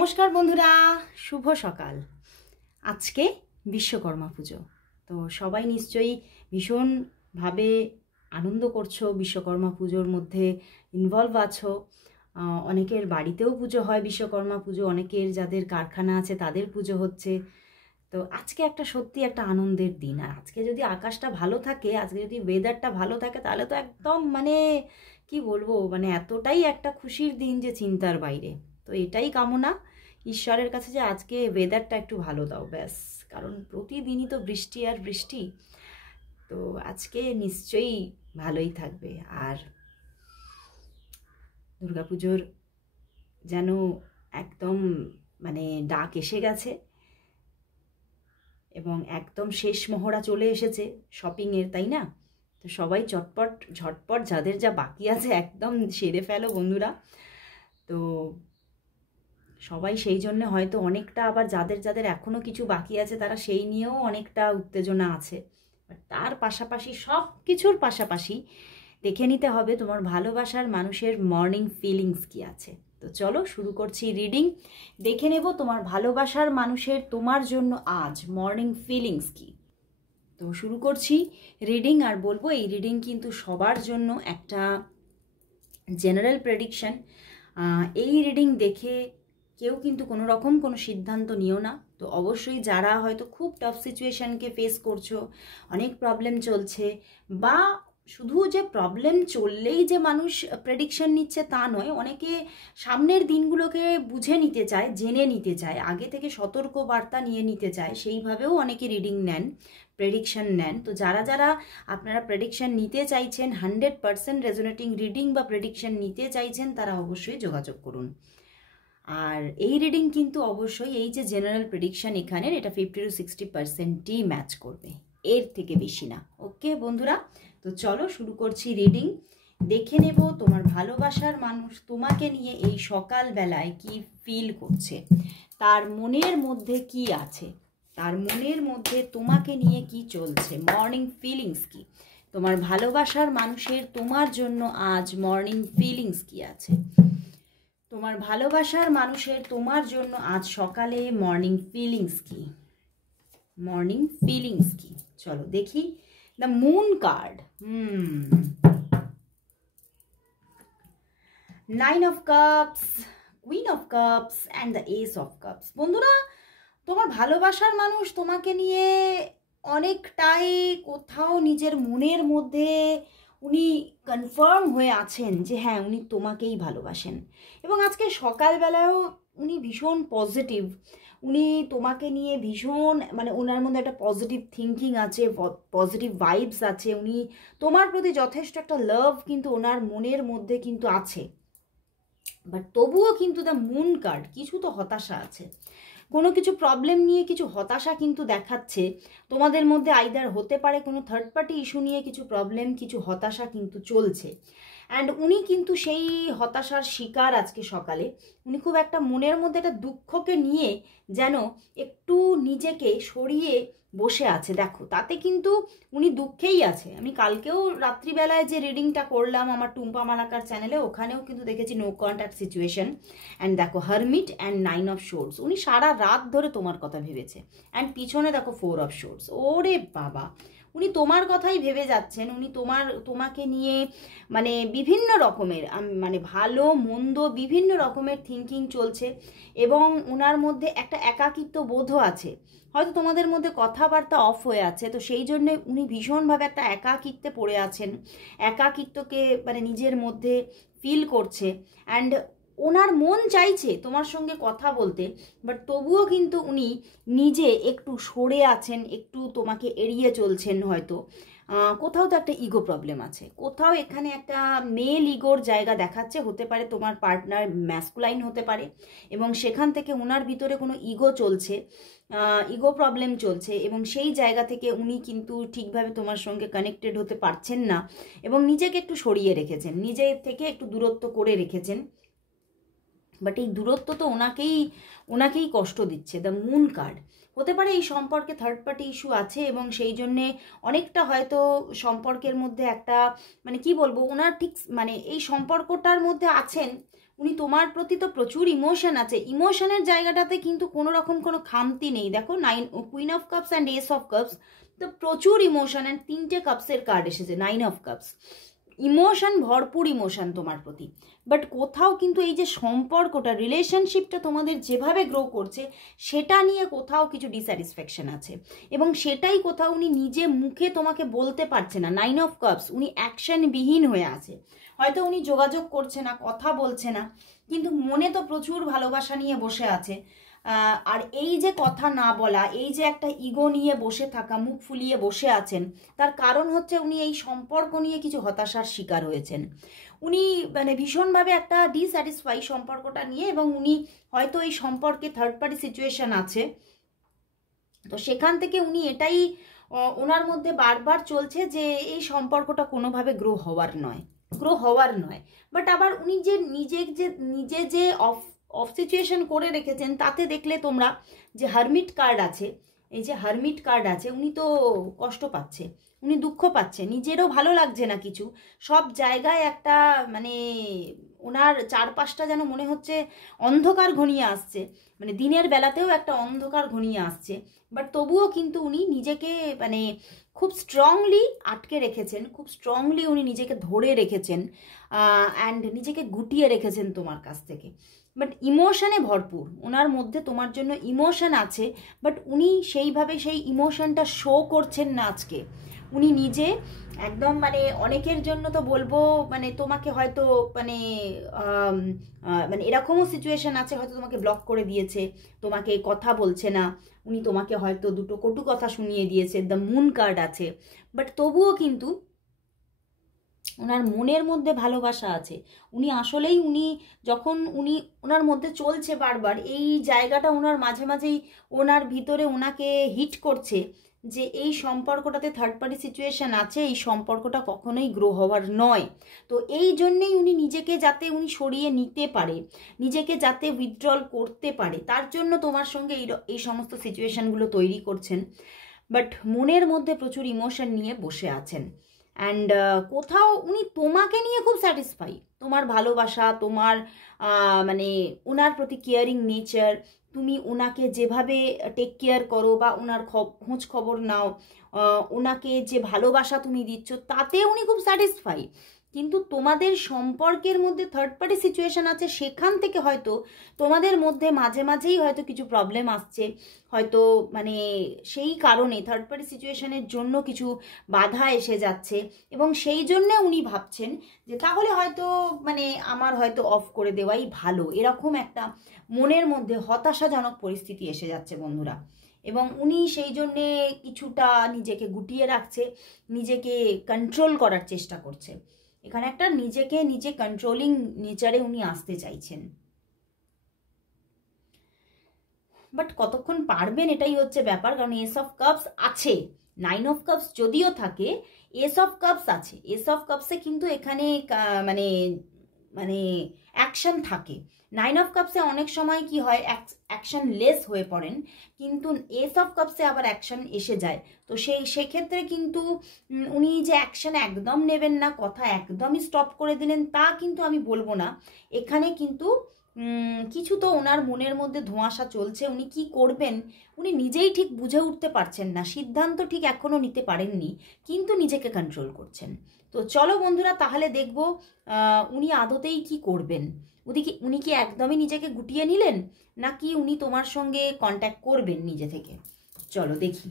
নমস্কার বন্ধুরা, শুভ সকাল। আজকে বিশ্বকর্মা পুজো। তো সবাই নিশ্চয়ই ভীষণভাবে আনন্দ করছো, বিশ্বকর্মা পুজোর মধ্যে ইনভলভ আছো। অনেকের বাড়িতেও পুজো হয় বিশ্বকর্মা পুজো, অনেকের যাদের কারখানা আছে তাদের পুজো হচ্ছে। তো আজকে সত্যি একটা আনন্দের দিন। আর আজকে যদি আকাশটা ভালো থাকে, আজকে যদি ওয়েদারটা ভালো থাকে, তাহলে তো একদম কি বলবো, এতটাই একটা খুশির দিন যে চিন্তার বাইরে। তো এটাই কামনা ঈশ্বরের কাছে যে আজকে ওয়েদারটা একটু ভালো দাও, ব্যাস। কারণ প্রতিদিনই তো বৃষ্টি আর বৃষ্টি। তো আজকে নিশ্চয়ই ভালোই থাকবে। আর দুর্গাপুজোর যেন একদম ডাক এসে গেছে এবং একদম শেষ মহড়া চলে এসেছে শপিংয়ের, তাই না? তো সবাই ঝটপট যাদের যা বাকি আছে একদম সেরে ফেলো বন্ধুরা। তো সবাই সেই জন্য হয়তো অনেকটা, আবার যাদের এখনও কিছু বাকি আছে তারা সেই নিয়েও অনেকটা উত্তেজনা আছে। তার পাশাপাশি, সব কিছুর পাশাপাশি দেখে নিতে হবে তোমার ভালোবাসার মানুষের মর্নিং ফিলিংস কি আছে। তো চলো শুরু করছি রিডিং। দেখে নেব তোমার ভালোবাসার মানুষের তোমার জন্য আজ মর্নিং ফিলিংস কি। তো শুরু করছি রিডিং, আর বলবো এই রিডিং কিন্তু সবার জন্য একটা জেনারেল প্রেডিকশন। এই রিডিং দেখে কেউ কিন্তু কোনো রকম কোনো সিদ্ধান্ত নিও না। তো অবশ্যই যারা হয়তো খুব টাফ সিচুয়েশানকে ফেস করছো, অনেক প্রবলেম চলছে, বা শুধু যে প্রবলেম চললেই যে মানুষ প্রেডিকশন নিচ্ছে তা নয়, অনেকে সামনের দিনগুলোকে বুঝে নিতে চায়, জেনে নিতে চায়, আগে থেকে সতর্ক বার্তা নিয়ে নিতে চায়, সেইভাবেও অনেকে রিডিং নেন, প্রেডিকশন নেন। তো যারা আপনারা প্রেডিকশন নিতে চাইছেন, 100% রেজোনেটিং রিডিং বা প্রেডিকশন নিতে চাইছেন, তারা অবশ্যই যোগাযোগ করুন। আর এই রিডিং কিন্তু অবশ্যই এই যে জেনারেল প্রেডিকশন এখানের, এটা 50 to 60%ই ম্যাচ করবে, এর থেকে বেশি না। ওকে বন্ধুরা, তো চলো শুরু করছি রিডিং। দেখে নেব তোমার ভালোবাসার মানুষ তোমাকে নিয়ে এই সকালবেলায় কি ফিল করছে, তার মনের মধ্যে কি আছে, তার মনের মধ্যে তোমাকে নিয়ে কি চলছে, মর্নিং ফিলিংস কি। তোমার ভালোবাসার মানুষের তোমার জন্য আজ মর্নিং ফিলিংস কি আছে। তোমার ভালোবাসার মানুষের তোমার জন্য আজ সকালে মর্নিং ফিলিংস কি, মর্নিং ফিলিংস কি। চলো দেখি। The moon card, 9 of cups, Queen of cups and the Ace of cups। বন্ধুরা, তোমার ভালোবাসার মানুষ তোমাকে নিয়ে অনেকটাই কোথাও নিজের মনের মধ্যে উনি কনফার্ম হয়ে আছেন যে হ্যাঁ, উনি তোমাকেই ভালোবাসেন। এবং আজকে সকালবেলায়ও উনি ভীষণ পজিটিভ, উনি তোমাকে নিয়ে ভীষণ ওনার মধ্যে একটা পজিটিভ থিঙ্কিং আছে, পজিটিভ ভাইবস আছে, উনি তোমার প্রতি যথেষ্ট একটা লাভ কিন্তু ওনার মনের মধ্যে কিন্তু আছে। বাট তবুও কিন্তু দ্য মুন কার্ড, কিছু তো হতাশা আছে, কোনো কিছু প্রবলেম নিয়ে কিছু হতাশা কিন্তু দেখাচ্ছে তোমাদের মধ্যে। আইদার হতে পারে কোনো থার্ড পার্টি ইস্যু নিয়ে কিছু প্রবলেম, কিছু হতাশা কিন্তু চলছে। অ্যান্ড উনি কিন্তু সেই হতাশার শিকার আজকে সকালে। উনি খুব একটা মনের মধ্যে একটা দুঃখকে নিয়ে যেন একটু নিজেকে সরিয়ে বসে আছে। দেখো, তাতে কিন্তু উনি দুঃখেই আছে। আমি কালকেও রাত্রিবেলায় যে রিডিংটা করলাম আমার টুম্পা মালাকার চ্যানেলে, ওখানেও কিন্তু দেখেছি নো কন্ট্যাক্ট সিচুয়েশন। অ্যান্ড দেখো হারমিট অ্যান্ড 9 of swords, উনি সারা রাত ধরে তোমার কথা ভেবেছে। অ্যান্ড পিছনে দেখো 4 of swords। ওরে বাবা, উনি তোমার কথাই ভেবে যাচ্ছেন। উনি তোমাকে নিয়ে বিভিন্ন রকমের ভালো মন্দ বিভিন্ন রকমের থিঙ্কিং চলছে। এবং ওনার মধ্যে একটা একাকিত্ব বোধও আছে, হয়তো তোমাদের মধ্যে কথাবার্তা অফ হয়ে আছে। তো সেই জন্যে উনি ভীষণভাবে একটা একাকিত্বে পড়ে আছেন, একাকিত্বকে নিজের মধ্যে ফিল করছে। অ্যান্ড ওনার মন চাইছে তোমার সঙ্গে কথা বলতে, বাট তবুও কিন্তু উনি নিজে একটু সরে আছেন, একটু তোমাকে এড়িয়ে চলছেন। হয়তো কোথাও তো একটা ইগো প্রবলেম আছে, কোথাও এখানে একটা মেল ইগোর জায়গা দেখাচ্ছে। হতে পারে তোমার পার্টনার ম্যাসকুলাইন হতে পারে, এবং সেখান থেকে ওনার ভিতরে কোনো ইগো চলছে, ইগো প্রবলেম চলছে, এবং সেই জায়গা থেকে উনি কিন্তু ঠিকভাবে তোমার সঙ্গে কানেক্টেড হতে পারছেন না, এবং নিজেকে একটু সরিয়ে রেখেছেন, নিজের থেকে একটু দূরত্ব করে রেখেছেন। বাট এই দূরত্ব তো ওনাকেই কষ্ট দিচ্ছে। দ্য মুন কার্ড, হতে পারে এই সম্পর্কে থার্ড পার্টি ইস্যু আছে, এবং সেই জন্যে অনেকটা হয়তো সম্পর্কের মধ্যে একটা কি বলবো, ওনার ঠিক এই সম্পর্কটার মধ্যে আছেন, উনি তোমার প্রতি তো প্রচুর ইমোশন আছে, ইমোশনের জায়গাটাতে কিন্তু কোনো রকম কোনো খামতি নেই। দেখো queen of cups and S of cups, তো প্রচুর ইমোশন, অ্যান্ড 3টে কাপসের কার্ড এসেছে, 9 অফ কাপস, ইমোশন, ভরপুর ইমোশন তোমার প্রতি। বাট কোথাও কিন্তু এই যে সম্পর্কটা, রিলেশনশিপটা তোমাদের যেভাবে গ্রো করছে সেটা নিয়ে কোথাও কিছু ডিস্যাটিসফ্যাকশন আছে, এবং সেটাই কোথাও উনি নিজে মুখে তোমাকে বলতে পারছে না। 9 অফ কাপস, উনি অ্যাকশনবিহীন হয়ে আছে, হয়তো উনি যোগাযোগ করছে না, কথা বলছে না, কিন্তু মনে তো প্রচুর ভালোবাসা নিয়ে বসে আছে। আর এই যে কথা না বলা, এই যে একটা ইগো নিয়ে বসে থাকা, মুখ ফুলিয়ে বসে আছেন, তার কারণ হচ্ছে উনি এই সম্পর্ক নিয়ে কিছু হতাশার শিকার হয়েছেন। উনি মানে ভীষণভাবে একটা ডিস্যাটিসফাই সম্পর্কটা নিয়ে, এবং উনি হয়তো এই সম্পর্কে থার্ড পার্টি সিচুয়েশন আছে, তো সেখান থেকে উনি এটাই ওনার মধ্যে বারবার চলছে যে এই সম্পর্কটা কোনোভাবে গ্রো হওয়ার নয়। বাট আবার উনি যে নিজে যে অফ সিচুয়েশন করে রেখেছেন, তাতে দেখলে তোমরা যে হারমিট কার্ড আছে, এই যে হারমিট কার্ড আছে, উনি তো কষ্ট পাচ্ছে, উনি দুঃখ পাচ্ছে, নিজেরও ভালো লাগছে না কিছু, সব জায়গায় একটা মানে ওনার চারপাশটা যেন মনে হচ্ছে অন্ধকার ঘনিয়ে আসছে, মানে দিনের বেলাতেও একটা অন্ধকার ঘনিয়ে আসছে। বাট তবুও কিন্তু উনি নিজেকে মানে খুব স্ট্রংলি আটকে রেখেছেন, খুব স্ট্রংলি উনি নিজেকে ধরে রেখেছেন, অ্যান্ড নিজেকে গুটিয়ে রেখেছেন তোমার কাছ থেকে। বাট ইমোশনে ভরপুর, ওনার মধ্যে তোমার জন্য ইমোশন আছে, বাট উনি সেইভাবে সেই ইমোশনটা শো করছেন না আজকে। উনি নিজে একদম মানে অনেকের জন্য তো বলবো মানে তোমাকে হয়তো মানে মানে এরকমও সিচুয়েশন আছে, হয়তো তোমাকে ব্লক করে দিয়েছে, তোমাকে কথা বলছে না, উনি তোমাকে হয়তো দুটো কটু কথা শুনিয়ে দিয়েছে, দ্য মুন কার্ড আছে, বাট তবুও কিন্তু ওনার মনের মধ্যে ভালোবাসা আছে। উনি আসলেই যখন ওনার মধ্যে চলছে বারবার এই জায়গাটা, ওনার মাঝে মাঝেই ওনার ভিতরে ওনাকে হিট করছে যে এই সম্পর্কটাতে থার্ড পার্টি সিচুয়েশন আছে, এই সম্পর্কটা কখনোই গ্রো হওয়ার নয়। তো এই জন্যেই উনি নিজেকে যাতে উনি সরিয়ে নিতে পারে, নিজেকে যাতে উইথড্রল করতে পারে, তার জন্য তোমার সঙ্গে এই সমস্ত সিচুয়েশনগুলো তৈরি করছেন। বাট মনের মধ্যে প্রচুর ইমোশন নিয়ে বসে আছেন, অ্যান্ড কোথাও উনি তোমাকে নিয়ে খুব স্যাটিসফাই, তোমার ভালোবাসা, তোমার মানে ওনার প্রতি কেয়ারিং নেচার, তুমি ওনাকে যেভাবে টেক কেয়ার করো বা ওনার খোঁজ খবর নাও, ওনাকে যে ভালোবাসা তুমি দিচ্ছ, তাতে উনি খুব স্যাটিসফাই। কিন্তু তোমাদের সম্পর্কের মধ্যে থার্ড পার্টি সিচুয়েশন আছে, সেখান থেকে হয়তো তোমাদের মধ্যে মাঝে মাঝেই হয়তো কিছু প্রবলেম আসছে, হয়তো মানে সেই কারণে থার্ড পার্টি সিচুয়েশনের জন্য কিছু বাধা এসে যাচ্ছে, এবং সেই জন্যে উনি ভাবছেন যে তাহলে হয়তো মানে আমার হয়তো অফ করে দেওয়াই ভালো, এরকম একটা মনের মধ্যে হতাশাজনক পরিস্থিতি এসে যাচ্ছে বন্ধুরা। এবং উনি সেই জন্যে কিছুটা নিজেকে গুটিয়ে রাখছে, নিজেকে কন্ট্রোল করার চেষ্টা করছে, এখানে একটা নিজেকে নিজে কন্ট্রোলিং নেচারে উনি আসতে চাইছেন। বাট কতক্ষণ পারবেন এটাই হচ্ছে ব্যাপার, কারণ এস অফ কাপস আছে, 9 অফ কাপস যদিও থাকে, এস অফ কাপস আছে। এস অফ কাপসে কিন্তু এখানে মানে মানে অ্যাকশন থাকে। 9 অফ কাপসে অনেক সময় কি হয়, অ্যাকশন লেস হয়ে পড়েন, কিন্তু এস অফ কাপসে আবার অ্যাকশন এসে যায়। তো সেক্ষেত্রে কিন্তু উনি যে অ্যাকশন একদম নেবেন না, কথা একদমই স্টপ করে দিলেন, তা কিন্তু আমি বলবো না। এখানে কিন্তু কিছু তো ওনার মনের মধ্যে ধোঁয়াশা চলছে, উনি কি করবেন উনি নিজেই ঠিক বুঝে উঠতে পারছেন না, সিদ্ধান্ত ঠিক এখনো নিতে পারেননি, কিন্তু নিজেকে কন্ট্রোল করছেন। তো চলো বন্ধুরা, তাহলে দেখবো উনি আদতেই কি করবেন। উনি কি একদমই নিজেকে গুটিয়ে নিলেন, নাকি উনি তোমার সঙ্গে কন্ট্যাক্ট করবেন নিজে থেকে? চলো দেখি।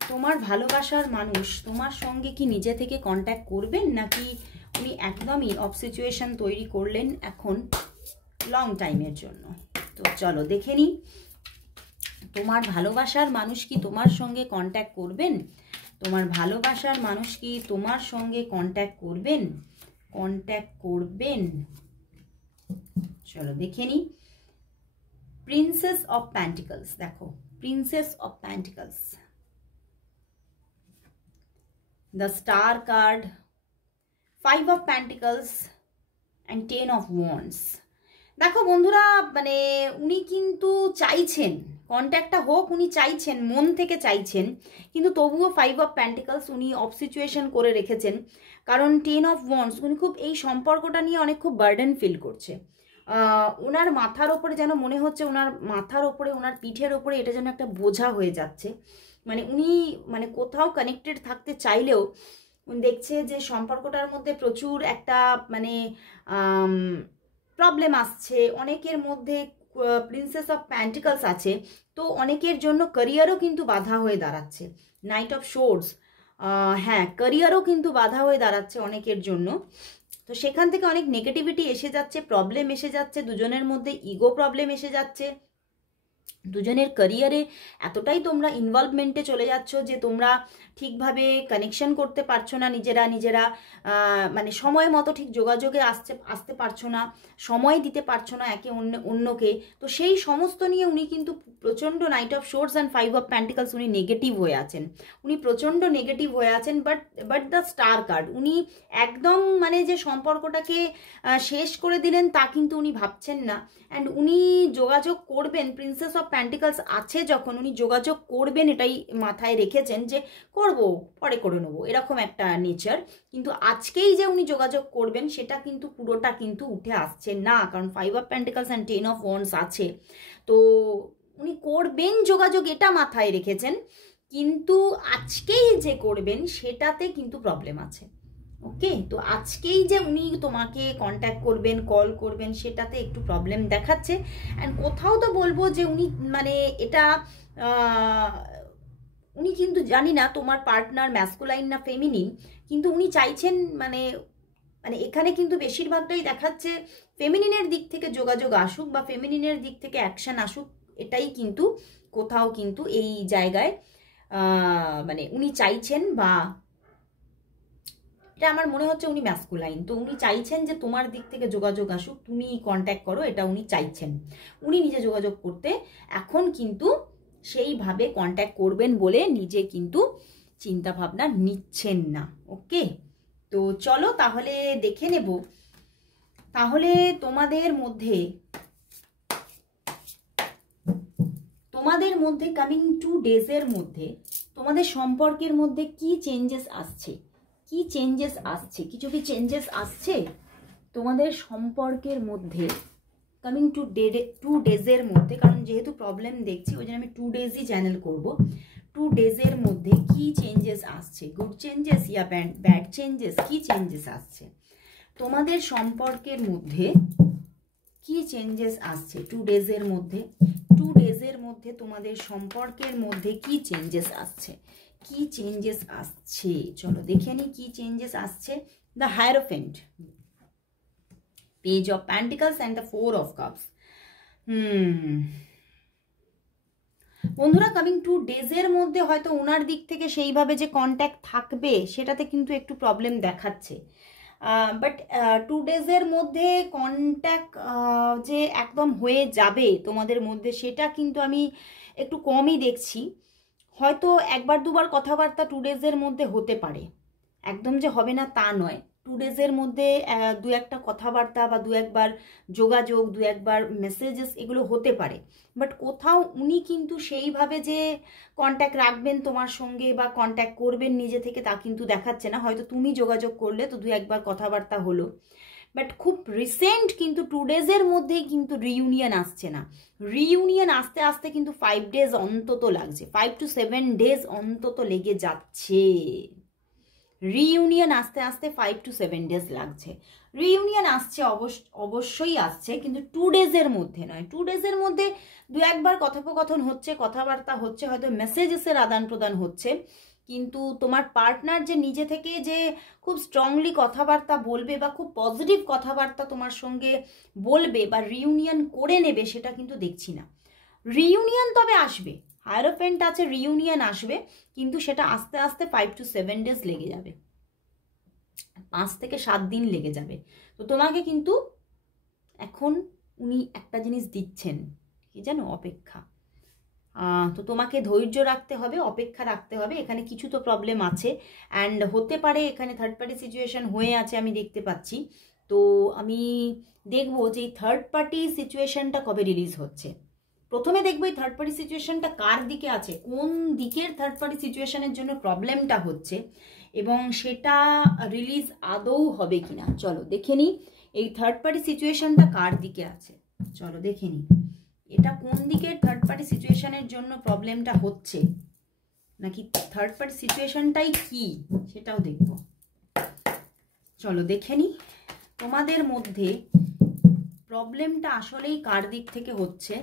তোমার ভালোবাসার মানুষ তোমার সঙ্গে কি নিজে থেকে কন্ট্যাক্ট করবেন, নাকি উনি একদমই অফ সিচুয়েশন তৈরি করলেন এখন লং টাইমের জন্য? তো চলো দেখে নিই, তোমার ভালোবাসার মানুষ কি তোমার সঙ্গে কন্ট্যাক্ট করবেন? তোমার ভালোবাসার মানুষ কি তোমার সঙ্গে কন্ট্যাক্ট করবেন? চলো দেখে নিই। প্রিন্সেস অফ প্যান্টিকলস, দেখো princess of pentacles, the star card, 5 of pentacles and 10 of wands। দেখো বন্ধুরা, মানে উনি কিন্তু চাইছেন কন্ট্যাক্টটা হোক উনি চাইছেন, মন থেকে চাইছেন, কিন্তু তবুও 5 অফ প্যান্টিকলস উনি অফ সিচুয়েশন করে রেখেছেন। কারণ 10 অফ ওয়ান্ডস উনি খুব এই সম্পর্কটা নিয়ে অনেক খুব বার্ডেন ফিল করছে। ওনার মাথার ওপরে যেন মনে হচ্ছে, ওনার মাথার ওপরে, ওনার পিঠের ওপরে এটা যেন একটা বোঝা হয়ে যাচ্ছে। মানে উনি মানে কোথাও কানেক্টেড থাকতে চাইলেও দেখছে যে সম্পর্কটার মধ্যে প্রচুর একটা মানে প্রবলেম আসছে। অনেকের মধ্যে প্রিন্সেস অফ প্যান্টিকলস আছে, তো অনেকের জন্য ক্যারিয়ারও কিন্তু বাধা হয়ে দাঁড়াচ্ছে। নাইট অফ সোর্ডস, হ্যাঁ ক্যারিয়ারও কিন্তু বাধা হয়ে দাঁড়াচ্ছে অনেকের জন্য। তো সেখান থেকে অনেক নেগেটিভিটি এসে যাচ্ছে, প্রবলেম এসে যাচ্ছে, দুজনের মধ্যে ইগো প্রবলেম এসে যাচ্ছে। দুজনের ক্যারিয়ারে এতটাই তোমরা ইনভলভমেন্টে চলে যাচ্ছ যে তোমরা ঠিকভাবে কানেকশন করতে পারছো না, নিজেরা মানে সময় মতো ঠিক যোগাযোগে আসতে পারছো না, সময় দিতে পারছো না একে অন্যকে। তো সেই সমস্ত নিয়ে উনি কিন্তু প্রচণ্ড night of swords and 5 of pentacles উনি নেগেটিভ হয়ে আছেন। উনি প্রচণ্ড নেগেটিভ হয়ে আছেন। বাট দ্য স্টার কার্ড, উনি একদম মানে যে সম্পর্কটাকে শেষ করে দিলেন তা কিন্তু উনি ভাবছেন না। অ্যান্ড উনি যোগাযোগ করবেন, প্রিন্সেস অফ প্যান্টিকলস আছে যখন উনি যোগাযোগ করবেন এটাই মাথায় রেখেছেন, যে করব পরে করে নেবো এরকম একটা নেচার। কিন্তু আজকেই যে উনি যোগাযোগ করবেন সেটা কিন্তু পুরোটা কিন্তু উঠে আসছে না, কারণ 5 of pentacles and 10 of wands আছে। তো উনি করবেন যোগাযোগ এটা মাথায় রেখেছেন, কিন্তু আজকেই যে করবেন সেটাতে কিন্তু প্রবলেম আছে। ওকে, তো আজকেই যে উনি তোমাকে কন্ট্যাক্ট করবেন, কল করবেন, সেটাতে একটু প্রবলেম দেখাচ্ছে। অ্যান্ড কোথাও তো বলবো যে উনি মানে এটা উনি কিন্তু জানি না তোমার পার্টনার ম্যাসকুলাইন না ফেমিনিন, কিন্তু উনি চাইছেন মানে মানে এখানে কিন্তু বেশিরভাগটাই দেখাচ্ছে ফেমিনিনের দিক থেকে যোগাযোগ আসুক বা ফেমিনিনের দিক থেকে অ্যাকশন আসুক, এটাই কিন্তু কোথাও কিন্তু এই জায়গায় মানে উনি চাইছেন। বা এটা আমার মনে হচ্ছে উনি ম্যাসকুলাইন, তো উনি চাইছেন যে তোমার দিক থেকে যোগাযোগ আসুক, তুমি কন্ট্যাক্ট করো, এটা উনি চাইছেন। উনি নিজে যোগাযোগ করতে এখন কিন্তু সেইভাবে কন্ট্যাক্ট করবেন বলে নিজে কিন্তু চিন্তা ভাবনা নিচ্ছেন না। ওকে, তো চলো তাহলে দেখে নেব তাহলে তোমাদের মধ্যে কামিং 2 ডেজের মধ্যে তোমাদের সম্পর্কের মধ্যে কি চেঞ্জেস আসছে, কিছু কি চেঞ্জেস আসছে তোমাদের সম্পর্কের মধ্যে কামিং 2 ডেজের মধ্যে। কারণ যেহেতু প্রবলেম দেখছি ওই জন্য আমি 2 ডেজই চ্যানেল করব। 2 ডেজের মধ্যে কি চেঞ্জেস আসছে, গুড চেঞ্জেস ইয়া ব্যাড চেঞ্জেস, কি চেঞ্জেস আসছে তোমাদের সম্পর্কের মধ্যে, কি চেঞ্জেস আসছে 2 ডেজের মধ্যে। 2 ডেজের মধ্যে তোমাদের সম্পর্কের মধ্যে কি চেঞ্জেস আসছে, কি চেঞ্জেস আসছে চলো দেখে নি কি চেঞ্জেস আসছে। The hierophant, page of pentacles and the 4 of cups. বন্ধুরা কামিং 2 ডেজের মধ্যে হয়তো ওনার দিক থেকে সেইভাবে যে কন্ট্যাক্ট থাকবে সেটাতে কিন্তু একটু প্রবলেম দেখাচ্ছে। বাট 2 ডেজের মধ্যে কন্ট্যাক্ট যে একদম হয়ে যাবে তোমাদের মধ্যে সেটা কিন্তু আমি একটু কমই দেখছি। হয়তো একবার দুবার কথাবার্তা 2 ডেজের মধ্যে হতে পারে, একদম যে হবে না তা নয়। 2 ডেজের মধ্যে 2-1টা কথাবার্তা বা 2-1বার যোগাযোগ, 2-1বার মেসেজেস এগুলো হতে পারে। বাট কোথাও উনি কিন্তু সেইভাবে যে কন্ট্যাক্ট রাখবেন তোমার সঙ্গে বা কন্ট্যাক্ট করবেন নিজে থেকে তা কিন্তু দেখাচ্ছে না। হয়তো তুমি যোগাযোগ করলে তো 2-1বার কথাবার্তা হলো, বাট খুব রিসেন্ট কিন্তু 2 ডেজের মধ্যেই কিন্তু রিইউনিয়ন আসছে না। রিইউনিয়ন আসতে আসতে কিন্তু 5 ডেজ অন্তত লাগছে, 5 to 7 ডেজ অন্তত লেগে যাচ্ছে। রিইউনিয়ন আসতে আসতে 5 to 7 ডেজ লাগছে। রিইউনিয়ন আসছে অবশ্যই আসছে, কিন্তু 2 ডেজের মধ্যে নয়। 2 ডেজের মধ্যে 2-1বার কথোপকথন হচ্ছে, কথাবার্তা হচ্ছে, হয়তো মেসেজেসের আদান প্রদান হচ্ছে, কিন্তু তোমার পার্টনার যে নিজে থেকে যে খুব স্ট্রংলি কথাবার্তা বলবে বা খুব পজিটিভ কথাবার্তা তোমার সঙ্গে বলবে বা রিইউনিয়ন করে নেবে সেটা কিন্তু দেখছি না। রিইউনিয়ন তবে আসবে, হায়ারোফেন্ট আছে, রিইউনিয়ন আসবে, কিন্তু সেটা আস্তে আস্তে 5 to 7 ডেজ লেগে যাবে, 5 থেকে 7 দিন লেগে যাবে। তো তোমাকে কিন্তু এখন উনি একটা জিনিস দিচ্ছেন, কি জানো, অপেক্ষা। তো তোমাকে ধৈর্য রাখতে হবে, অপেক্ষা রাখতে হবে। এখানে কিছু তো প্রবলেম আছে অ্যান্ড হতে পারে এখানে থার্ড পার্টি সিচুয়েশন হয়ে আছে আমি দেখতে পাচ্ছি। তো আমি দেখবো যে এই থার্ড পার্টি সিচুয়েশনটা কবে রিলিজ হচ্ছে। প্রথমে দেখবো এই থার্ড পার্টি সিচুয়েশনটা কার দিকে আছে, কোন দিকের থার্ড পার্টি সিচুয়েশনের জন্য প্রবলেমটা হচ্ছে, এবং সেটা রিলিজ আদৌ হবে কিনা। চলো দেখে নিই এই থার্ড পার্টি সিচুয়েশনটা কার দিকে আছে। চলো দেখে নিই এটা কোন দিকের থার্ড পার্টি সিচুয়েশনের জন্য প্রবলেমটা হচ্ছে, নাকি থার্ড পার্টি সিচুয়েশনটাই কি সেটাও দেখব। চলো দেখে নিই তোমাদের মধ্যে প্রবলেমটা আসলেই কার দিক থেকে হচ্ছে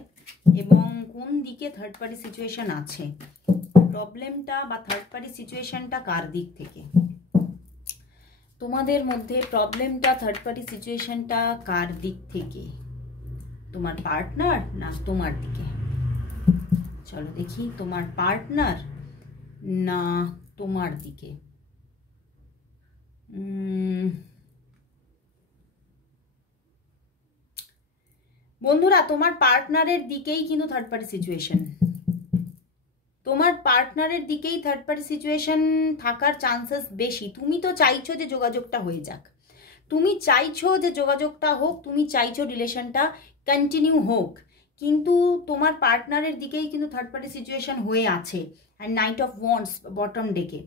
এবং কোন দিকে থার্ড পার্টি সিচুয়েশন আছে। প্রবলেমটা বা থার্ড পার্টি সিচুয়েশনটা কার দিক থেকে, তোমাদের মধ্যে প্রবলেমটা থার্ড পার্টি সিচুয়েশনটা কার দিক থেকে, তোমার পার্টনার না তোমার দিকে। চলো দেখি তোমার পার্টনার না তোমার দিকে। বন্ধুরা তোমার পার্টনারের দিকেই কিন্তু থার্ড পার্টি সিচুয়েশন, তোমার পার্টনারের দিকেই থার্ড পার্টি সিচুয়েশন থাকার চান্সেস বেশি। তুমি তো চাইছো যে যোগাযোগটা হয়ে যাক, তুমি চাইছো যে যোগাযোগটা হোক, তুমি চাইছো রিলেশনটা কন্টিনিউ হোক, কিন্তু তোমার পার্টনারের দিকেই কিন্তু থার্ড পার্টি সিচুয়েশন হয়ে আছে। And night of wands bottom ডেকে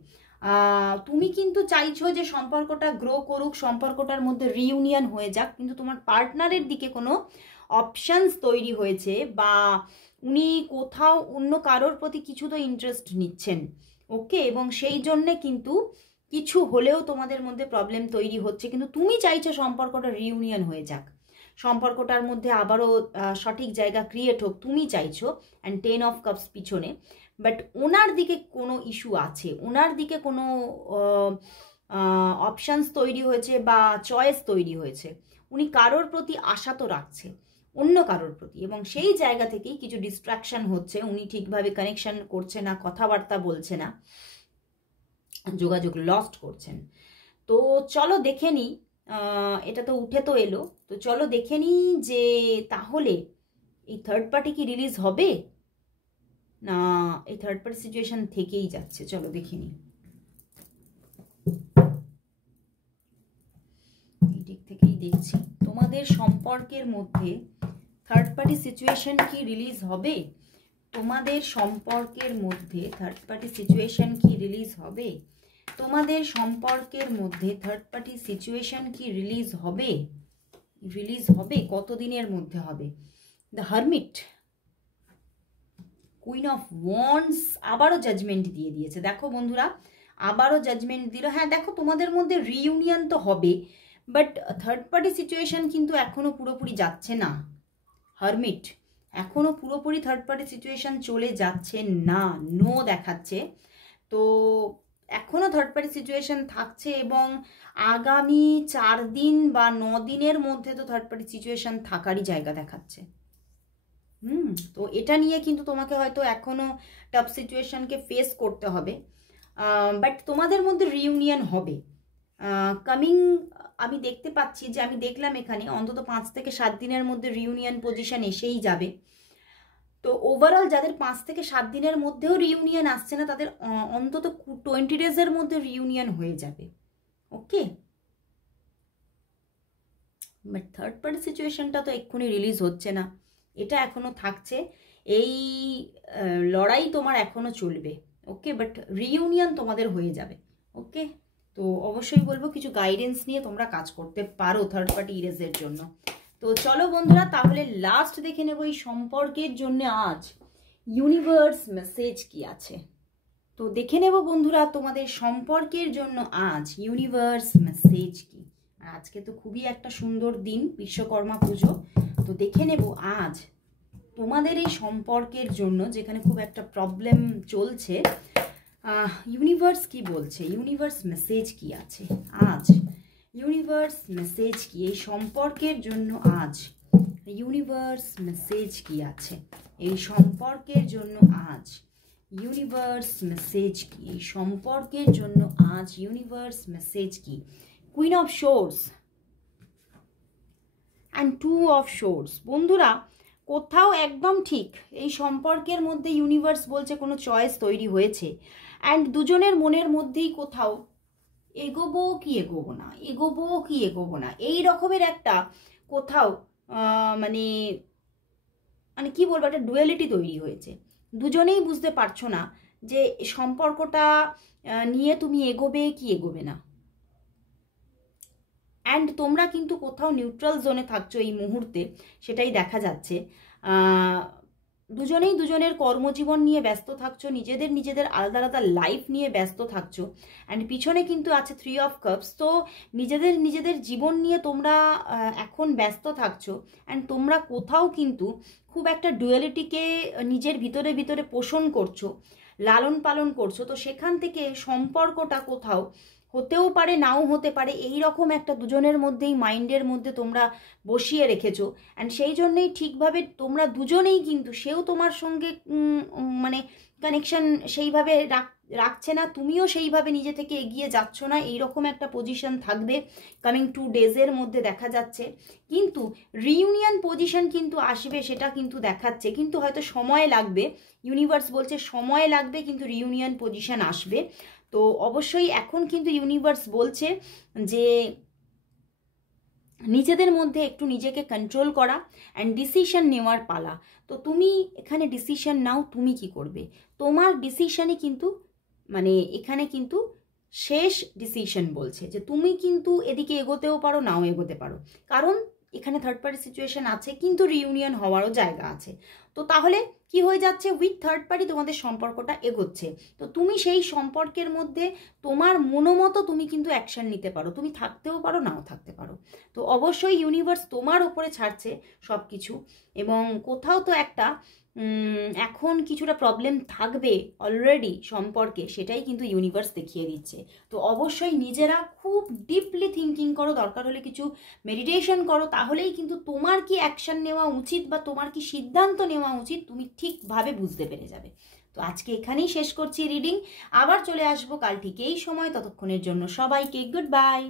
তুমি কিন্তু চাইছো যে সম্পর্কটা গ্রো করুক, সম্পর্কটার মধ্যে রিইউনিয়ন হয়ে যাক, কিন্তু তোমার পার্টনারের দিকে কোনো অপশানস তৈরি হয়েছে বা উনি কোথাও অন্য কারোর প্রতি কিছু তো ইন্টারেস্ট নিচ্ছেন। ওকে, এবং সেই জন্যে কিন্তু কিছু হলেও তোমাদের মধ্যে প্রবলেম তৈরি হচ্ছে, কিন্তু তুমি চাইছো সম্পর্কটা রিইউনিয়ন হয়ে যাক, সম্পর্কটার মধ্যে আবারও সঠিক জায়গা ক্রিয়েট হোক, তুমি চাইছো। অ্যান্ড 10 অফ কাপস পিছনে, বাট ওনার দিকে কোনো ইস্যু আছে, ওনার দিকে কোনো অপশানস তৈরি হয়েছে বা চয়েস তৈরি হয়েছে। উনি কারোর প্রতি আশা তো রাখছে, অন্য কারোর প্রতি, এবং সেই জায়গা থেকেই কিছু ডিস্ট্রাকশন হচ্ছে। উনি ঠিকভাবে কানেকশন করছে না, কথাবার্তা বলছে না, যোগাযোগ লস্ট করছেন। তো চলো দেখে নিই, এটা তো উঠে তো এলো, তো চলো দেখে নিই যে তাহলে এই থার্ড পার্টি কি রিলিজ হবে না এই থার্ড পার্টি সিচুয়েশন থেকেই যাচ্ছে। চলো দেখে নিই, এই দিক থেকেই দেখছি তোমাদের সম্পর্কের মধ্যে থার্ড পার্টি সিচুয়েশন কি রিলিজ হবে, তোমাদের সম্পর্কের মধ্যে থার্ড পার্টি সিচুয়েশন কি রিলিজ হবে, তোমাদের সম্পর্কের মধ্যে থার্ড পার্টি সিচুয়েশন কি রিলিজ হবে, রিলিজ হবে কতদিনের মধ্যে হবে। The hermit, queen of wands আবারও জাজমেন্ট দিয়ে দিয়েছে। দেখো বন্ধুরা আবারও জাজমেন্ট দিল। হ্যাঁ দেখো তোমাদের মধ্যে রিইউনিয়ন তো হবে, বাট থার্ড পার্টি সিচুয়েশন কিন্তু এখনো পুরোপুরি যাচ্ছে না। হারমিট এখনো পুরোপুরি থার্ড পার্টি সিচুয়েশন চলে যাচ্ছে না, নো দেখাচ্ছে। তো এখনো থার্ড পার্টি সিচুয়েশন থাকছে এবং আগামী 4 দিন বা 9 দিনের মধ্যে তো থার্ড পার্টি সিচুয়েশন থাকারই জায়গা দেখাচ্ছে। তো এটা নিয়ে কিন্তু তোমাকে হয়তো এখনো টাফ সিচুয়েশনকে ফেস করতে হবে, বাট তোমাদের মধ্যে রিইউনিয়ন হবে কামিং। আমি দেখতে পাচ্ছি যে, আমি দেখলাম এখানে অন্তত 5 থেকে 7 দিনের মধ্যে রিইউনিয়ন পজিশন এসেই যাবে। তো ওভারঅল যাদের 5 থেকে 7 দিনের মধ্যেও রিইউনিয়ন আসছে না, তাদের অন্তত 20 ডেজের মধ্যে রিইউনিয়ন হয়ে যাবে। ওকে, বাট থার্ড পার্টি সিচুয়েশনটা তো এক্ষুনি রিলিজ হচ্ছে না, এটা এখনো থাকছে। এই লড়াই তোমার এখনো চলবে। ওকে, বাট রিইউনিয়ন তোমাদের হয়ে যাবে। ওকে, তো অবশ্যই বলবো কিছু গাইডেন্স নিয়ে তোমরা কাজ করতে পারো থার্ড পার্টি ইরেজের জন্য। তো চলো বন্ধুরা তাহলে লাস্ট দেখে নেব এই সম্পর্কের জন্য আজ ইউনিভার্স মেসেজ কি আছে। তো দেখে নেব বন্ধুরা তোমাদের সম্পর্কের জন্য আজ ইউনিভার্স মেসেজ কি। আর আজকে তো খুবই একটা সুন্দর দিন, বিশ্বকর্মা পুজো। তো দেখে নেব আজ তোমাদের এই সম্পর্কের জন্য যেখানে খুব একটা প্রবলেম চলছে, ইউনিভার্স কি বলছে, ইউনিভার্স মেসেজ কি আছে আজ, ইউনিভার্স মেসেজ কি এই সম্পর্কের জন্য আজ, ইউনিভার্স মেসেজ কি আছে এই সম্পর্কের জন্য আজ, ইউনিভার্স মেসেজ কি এই সম্পর্কের জন্য আজ, ইউনিভার্স মেসেজ কি। Queen of swords and 2 of swords. বন্ধুরা কোথাও একদম ঠিক এই সম্পর্কের মধ্যে ইউনিভার্স বলছে কোনো চয়েস তৈরি হয়েছে, অ্যান্ড দুজনের মনের মধ্যেই কোথাও এগোবো কি এগোবো না, এগোবো কি এগোবো না, এই রকমের একটা কোথাও মানে মানে কি বলবো, একটা ডুয়ালিটি তৈরি হয়েছে। দুজনেই বুঝতে পারছো না যে সম্পর্কটা নিয়ে তুমি এগোবে কি এগোবে না। অ্যান্ড তোমরা কিন্তু কোথাও নিউট্রাল জোনে থাকছো এই মুহূর্তে, সেটাই দেখা যাচ্ছে। দুজনেই দুজনের কর্মজীবন নিয়ে ব্যস্ত থাকছো, নিজেদের আলাদা আলাদা লাইফ নিয়ে ব্যস্ত থাকছো। অ্যান্ড পিছনে কিন্তু আছে 3 অফ কাপস। তো নিজেদের জীবন নিয়ে তোমরা এখন ব্যস্ত থাকছো। অ্যান্ড তোমরা কোথাও কিন্তু খুব একটা ডুয়ালিটিকে নিজের ভিতরে পোষণ করছো, লালন পালন করছো। তো সেখান থেকে সম্পর্কটা কোথাও হতেও পারে, নাও হতে পারে, এই রকম একটা দুজনের মধ্যেই মাইন্ডের মধ্যে তোমরা বসিয়ে রেখেছো। অ্যান্ড সেই জন্যেই ঠিকভাবে তোমরা দুজনেই কিন্তু, সেও তোমার সঙ্গে মানে কানেকশন সেইভাবে রাখছে না, তুমিও সেইভাবে নিজে থেকে এগিয়ে যাচ্ছ না, এইরকম একটা পজিশন থাকবে কামিং 2 ডেজের মধ্যে দেখা যাচ্ছে। কিন্তু রিইউনিয়ন পজিশন কিন্তু আসবে, সেটা কিন্তু দেখাচ্ছে, কিন্তু হয়তো সময় লাগবে। ইউনিভার্স বলছে সময় লাগবে, কিন্তু রিইউনিয়ন পজিশন আসবে। তো অবশ্যই এখন কিন্তু ইউনিভার্স বলছে যে নিজেদের মধ্যে একটু নিজেকে কন্ট্রোল করা অ্যান্ড ডিসিশন নেওয়ার পালা। তো তুমি এখানে ডিসিশন নাও, তুমি কি করবে। তোমার ডিসিশনই কিন্তু মানে এখানে কিন্তু শেষ ডিসিশন বলছে যে তুমি কিন্তু এদিকে এগোতেও পারো, নাও এগোতে পারো, কারণ এখানে থার্ড পার্টি সিচুয়েশন আছে, কিন্তু রিইউনিয়ন হওয়ারও জায়গা আছে। তো তাহলে কি হয়ে যাচ্ছে, উইথ থার্ড পার্টি তোমাদের সম্পর্কটা এগোচ্ছে। তো তুমি সেই সম্পর্কের মধ্যে তোমার মনোমতো তুমি কিন্তু অ্যাকশন নিতে পারো, তুমি থাকতেও পারো, নাও থাকতে পারো। তো অবশ্যই ইউনিভার্স তোমার ওপরে ছাড়ছে সব কিছু। এবং কোথাও তো একটা এখন কিছুটা প্রবলেম থাকবে অলরেডি সম্পর্কে, সেটাই কিন্তু ইউনিভার্স দেখিয়ে দিচ্ছে। তো অবশ্যই নিজেরা খুব ডিপলি থিঙ্কিং করো, দরকার হলে কিছু মেডিটেশন করো, তাহলেই কিন্তু তোমার কি অ্যাকশন নেওয়া উচিত বা তোমার কি সিদ্ধান্ত নেওয়া উচিত তুমি ঠিকভাবে বুঝতে পেরে যাবে। তো আজকে এখানেই শেষ করছি রিডিং, আবার চলে আসবো কাল ঠিক এই সময়। ততক্ষণের জন্য সবাইকে গুড বাই।